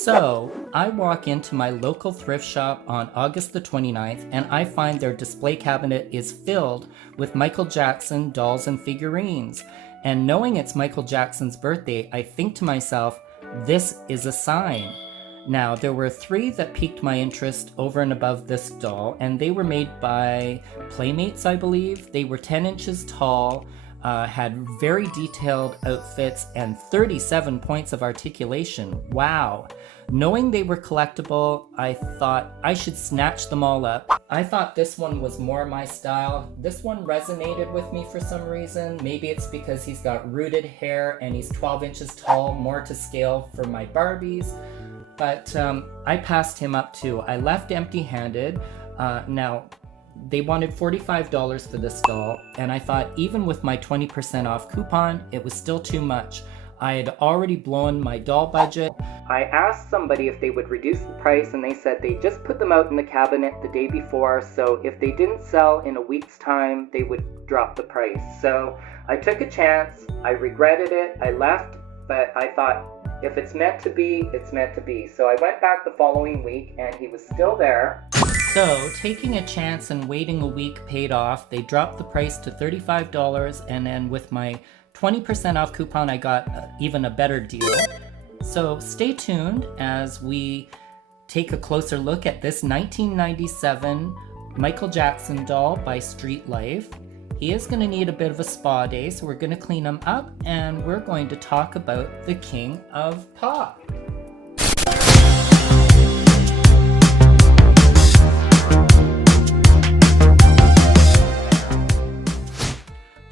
So, I walk into my local thrift shop on August the 29th and I find their display cabinet is filled with Michael Jackson dolls and figurines. And knowing it's Michael Jackson's birthday, I think to myself, this is a sign. Now, there were three that piqued my interest over and above this doll, and they were made by Playmates, I believe. They were 10 inches tall, had very detailed outfits, and 37 points of articulation. Wow. Knowing they were collectible, I thought I should snatch them all up. I thought this one was more my style. This one resonated with me for some reason. Maybe it's because he's got rooted hair and he's 12 inches tall, more to scale for my Barbies. But I passed him up too. I left empty-handed. Now, they wanted $45 for this doll, and I thought even with my 20% off coupon, it was still too much. I had already blown my doll budget. I asked somebody if they would reduce the price, and they said they just put them out in the cabinet the day before, so if they didn't sell in a week's time, they would drop the price. So I took a chance. I regretted it. I left, but I thought, if it's meant to be, it's meant to be. So I went back the following week and he was still there. So, taking a chance and waiting a week paid off. They dropped the price to $35, and then with my 20% off coupon, I got even a better deal. So stay tuned as we take a closer look at this 1997 Michael Jackson doll by Street Life. He is going to need a bit of a spa day, so we're going to clean him up, and we're going to talk about the King of Pop.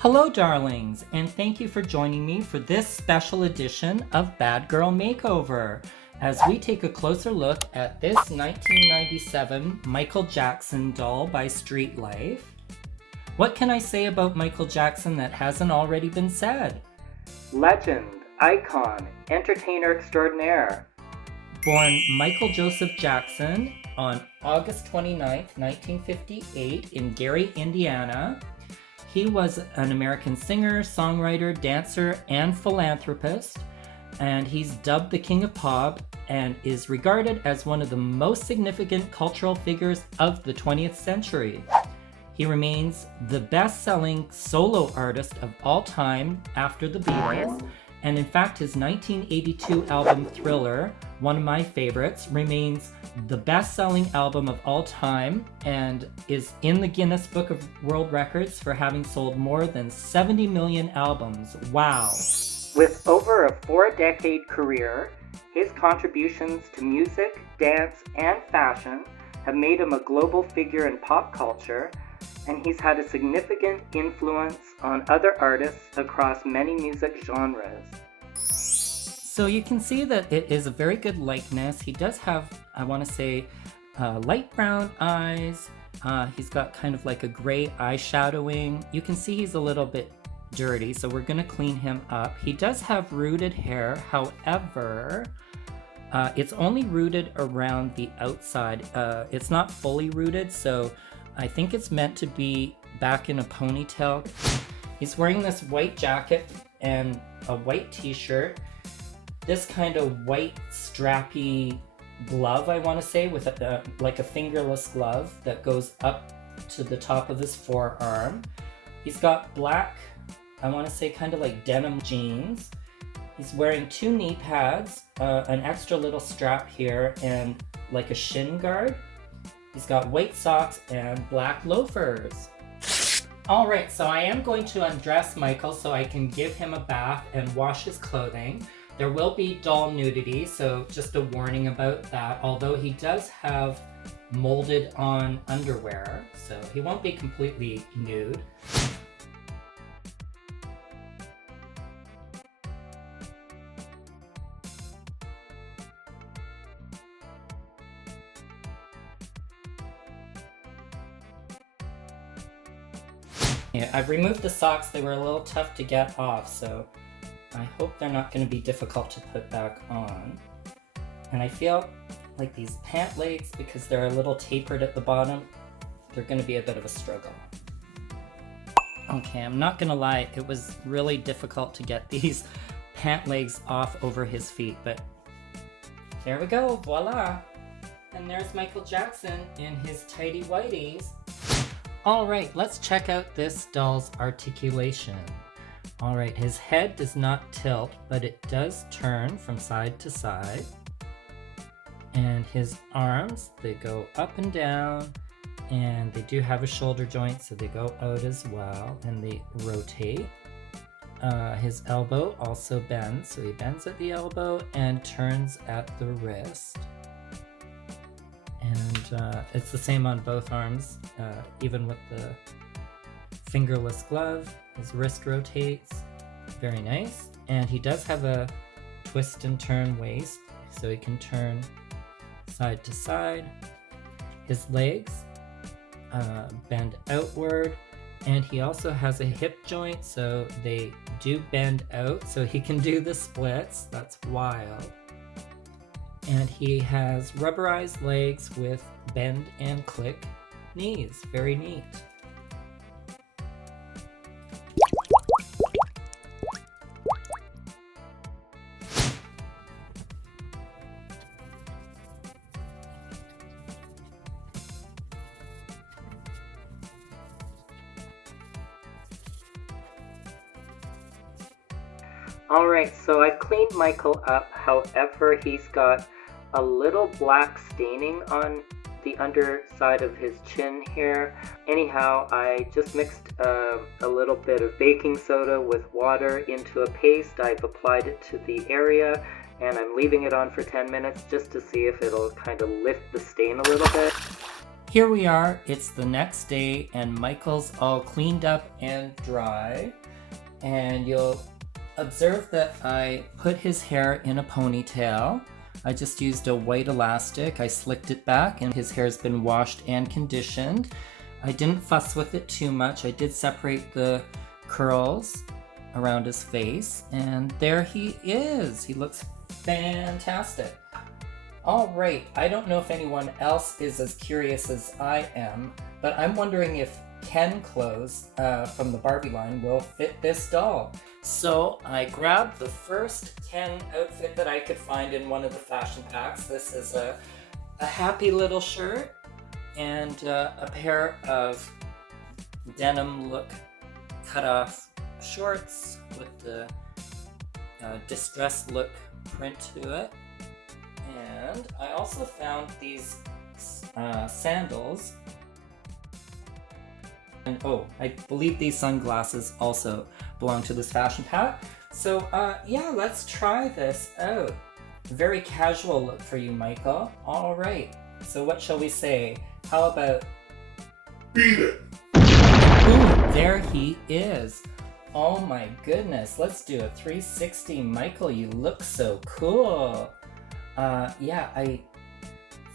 Hello, darlings, and thank you for joining me for this special edition of Bad Girl Makeover, as we take a closer look at this 1997 Michael Jackson doll by Street Life. What can I say about Michael Jackson that hasn't already been said? Legend, icon, entertainer extraordinaire. Born Michael Joseph Jackson on August 29th, 1958 in Gary, Indiana. He was an American singer, songwriter, dancer, and philanthropist, and he's dubbed the King of Pop and is regarded as one of the most significant cultural figures of the 20th century. He remains the best-selling solo artist of all time after the Beatles, and in fact his 1982 album Thriller, one of my favorites, remains the best-selling album of all time and is in the Guinness Book of World Records for having sold more than 70 million albums. Wow! With over a 4-decade career, his contributions to music, dance, and fashion have made him a global figure in pop culture, and he's had a significant influence on other artists across many music genres. So you can see that it is a very good likeness. He does have, I want to say, light brown eyes. He's got kind of like a gray eyeshadowing. You can see he's a little bit dirty, so we're going to clean him up. He does have rooted hair, however, it's only rooted around the outside. It's not fully rooted, so I think it's meant to be back in a ponytail. He's wearing this white jacket and a white t-shirt. This kind of white strappy glove, I want to say, with like a fingerless glove that goes up to the top of his forearm. He's got black, I want to say kind of like denim jeans. He's wearing 2 knee pads, an extra little strap here, and like a shin guard. He's got white socks and black loafers. Alright, so I am going to undress Michael so I can give him a bath and wash his clothing. There will be doll nudity, so just a warning about that, although he does have molded on underwear, so he won't be completely nude. Yeah, I've removed the socks. They were a little tough to get off, so I hope they're not going to be difficult to put back on. And I feel like these pant legs, because they're a little tapered at the bottom, they're going to be a bit of a struggle. Okay, I'm not going to lie, it was really difficult to get these pant legs off over his feet, but I There we go, voila. And there's Michael Jackson in his tidy whities. All right, let's check out this doll's articulation. All right, his head does not tilt, but it does turn from side to side. And his arms, they go up and down, and they do have a shoulder joint, so they go out as well, and they rotate. His elbow also bends, so he bends at the elbow and turns at the wrist. And it's the same on both arms, even with the fingerless glove. His wrist rotates, very nice. And he does have a twist and turn waist, so he can turn side to side. His legs bend outward, and he also has a hip joint, so they do bend out, so he can do the splits. That's wild. And he has rubberized legs with bend and click knees. Very neat. Alright, so I've cleaned Michael up, however he's got a little black staining on the underside of his chin here. Anyhow, I just mixed a little bit of baking soda with water into a paste. I've applied it to the area, and I'm leaving it on for 10 minutes just to see if it'll kind of lift the stain a little bit. Here we are, it's the next day, and Michael's all cleaned up and dry, and you'll observe that I put his hair in a ponytail. I just used a white elastic. I slicked it back, and his hair's been washed and conditioned. I didn't fuss with it too much. I did separate the curls around his face, and there he is. He looks fantastic. All right, I don't know if anyone else is as curious as I am, but I'm wondering if Ken clothes from the Barbie line will fit this doll. So I grabbed the first Ken outfit that I could find in one of the fashion packs. This is a happy little shirt and a pair of denim look cut-off shorts with the distressed look print to it. And I also found these sandals. And oh, I believe these sunglasses also belong to this fashion pack. So yeah, let's try this out. Very casual look for you, Michael. All right, so what shall we say? How about beat it? Ooh, there he is. Oh my goodness, let's do a 360. Michael, you look so cool. Yeah, I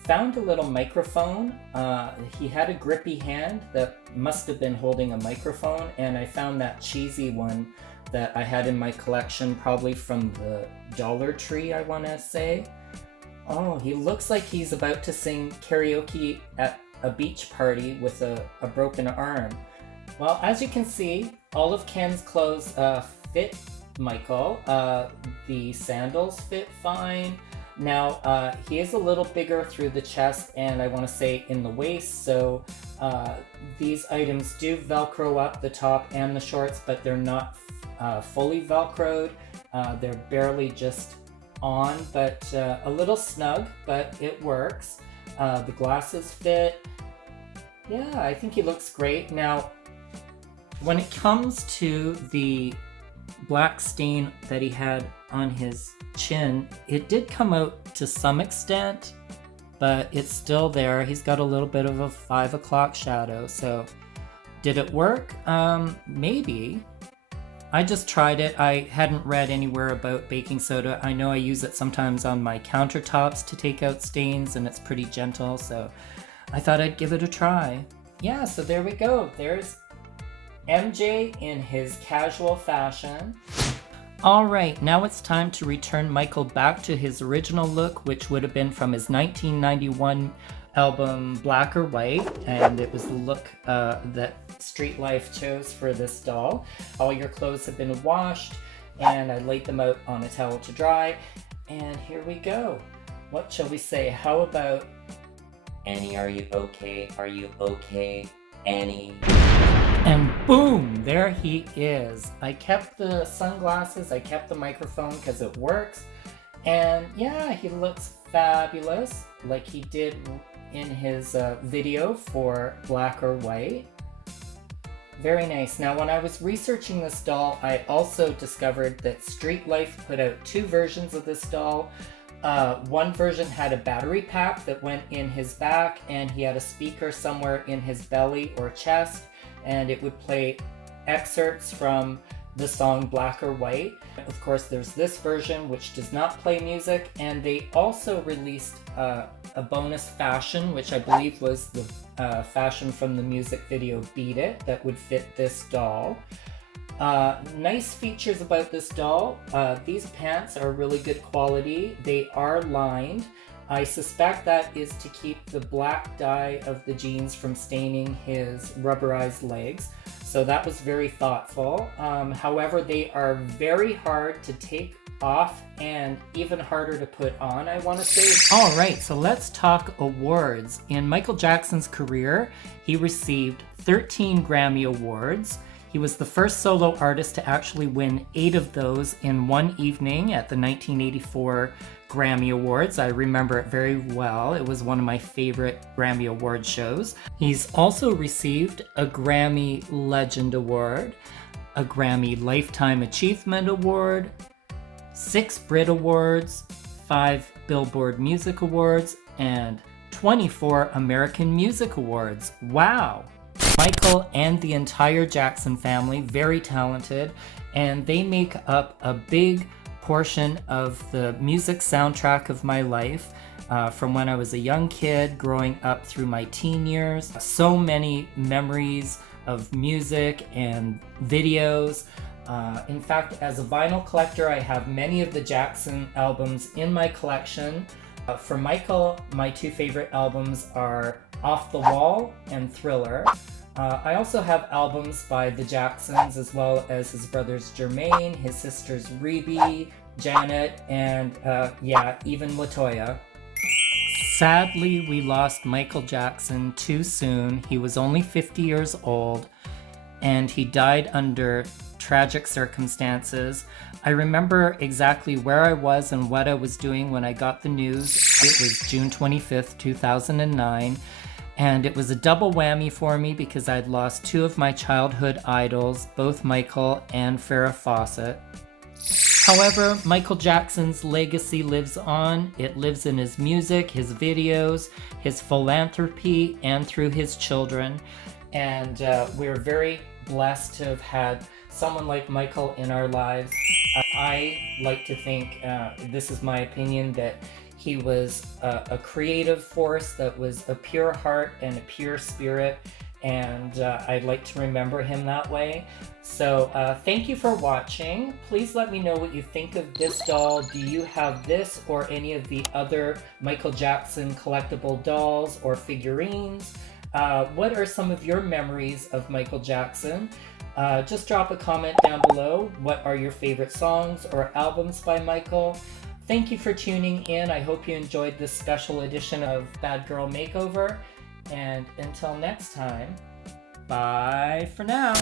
found a little microphone. He had a grippy hand that must have been holding a microphone, and I found that cheesy one that I had in my collection, probably from the Dollar Tree, I want to say. Oh, he looks like he's about to sing karaoke at a beach party with a broken arm. Well, as you can see, all of Ken's clothes fit Michael. The sandals fit fine. Now, he is a little bigger through the chest and I want to say in the waist, so these items do Velcro up the top and the shorts, but they're not fully Velcroed. They're barely just on, but a little snug, but it works. The glasses fit. Yeah, I think he looks great. Now, when it comes to the black stain that he had on his chin, it did come out to some extent, but it's still there. He's got a little bit of a 5 o'clock shadow, so did it work? Maybe. I just tried it. I hadn't read anywhere about baking soda. I know I use it sometimes on my countertops to take out stains, and it's pretty gentle, so I thought I'd give it a try. Yeah, so there we go. There's MJ in his casual fashion. All right, now it's time to return Michael back to his original look, which would have been from his 1991 album Black or White, and it was the look that Street Life chose for this doll. All your clothes have been washed, and I laid them out on a towel to dry, and here we go. What shall we say? How about Annie, are you okay? Are you okay, Annie? And boom, there he is. I kept the sunglasses, I kept the microphone because it works. And yeah, he looks fabulous, like he did in his video for Black or White. Very nice. Now, when I was researching this doll, I also discovered that Street Life put out 2 versions of this doll. One version had a battery pack that went in his back, and he had a speaker somewhere in his belly or chest, and it would play excerpts from the song Black or White. Of course, there's this version which does not play music, and they also released a bonus fashion, which I believe was the fashion from the music video Beat It, that would fit this doll. Nice features about this doll. These pants are really good quality. They are lined. I suspect that is to keep the black dye of the jeans from staining his rubberized legs. So that was very thoughtful. However, they are very hard to take off and even harder to put on, I want to say. All right, so let's talk awards. In Michael Jackson's career, he received 13 Grammy Awards. He was the first solo artist to actually win 8 of those in one evening at the 1984 Grammy Awards. I remember it very well. It was one of my favorite Grammy Award shows. He's also received a Grammy Legend Award, a Grammy Lifetime Achievement Award, 6 Brit Awards, 5 Billboard Music Awards, and 24 American Music Awards. Wow! Michael and the entire Jackson family, very talented, and they make up a big portion of the music soundtrack of my life, from when I was a young kid growing up through my teen years. So many memories of music and videos. In fact, as a vinyl collector, I have many of the Jackson albums in my collection. For Michael, my 2 favorite albums are Off the Wall and Thriller. I also have albums by the Jacksons, as well as his brothers Jermaine, his sisters Rebe, Janet, and even LaToya. Sadly, we lost Michael Jackson too soon. He was only 50 years old, and he died under tragic circumstances. I remember exactly where I was and what I was doing when I got the news. It was June 25th, 2009. And it was a double whammy for me because I'd lost 2 of my childhood idols, both Michael and Farrah Fawcett. However, Michael Jackson's legacy lives on. It lives in his music, his videos, his philanthropy, and through his children. And we're very blessed to have had someone like Michael in our lives. I like to think, this is my opinion, that he was a creative force that was a pure heart and a pure spirit, and I'd like to remember him that way. So thank you for watching. Please let me know what you think of this doll. Do you have this or any of the other Michael Jackson collectible dolls or figurines? What are some of your memories of Michael Jackson? Just drop a comment down below. What are your favorite songs or albums by Michael? Thank you for tuning in. I hope you enjoyed this special edition of Bad Girl Makeover. And until next time, bye for now.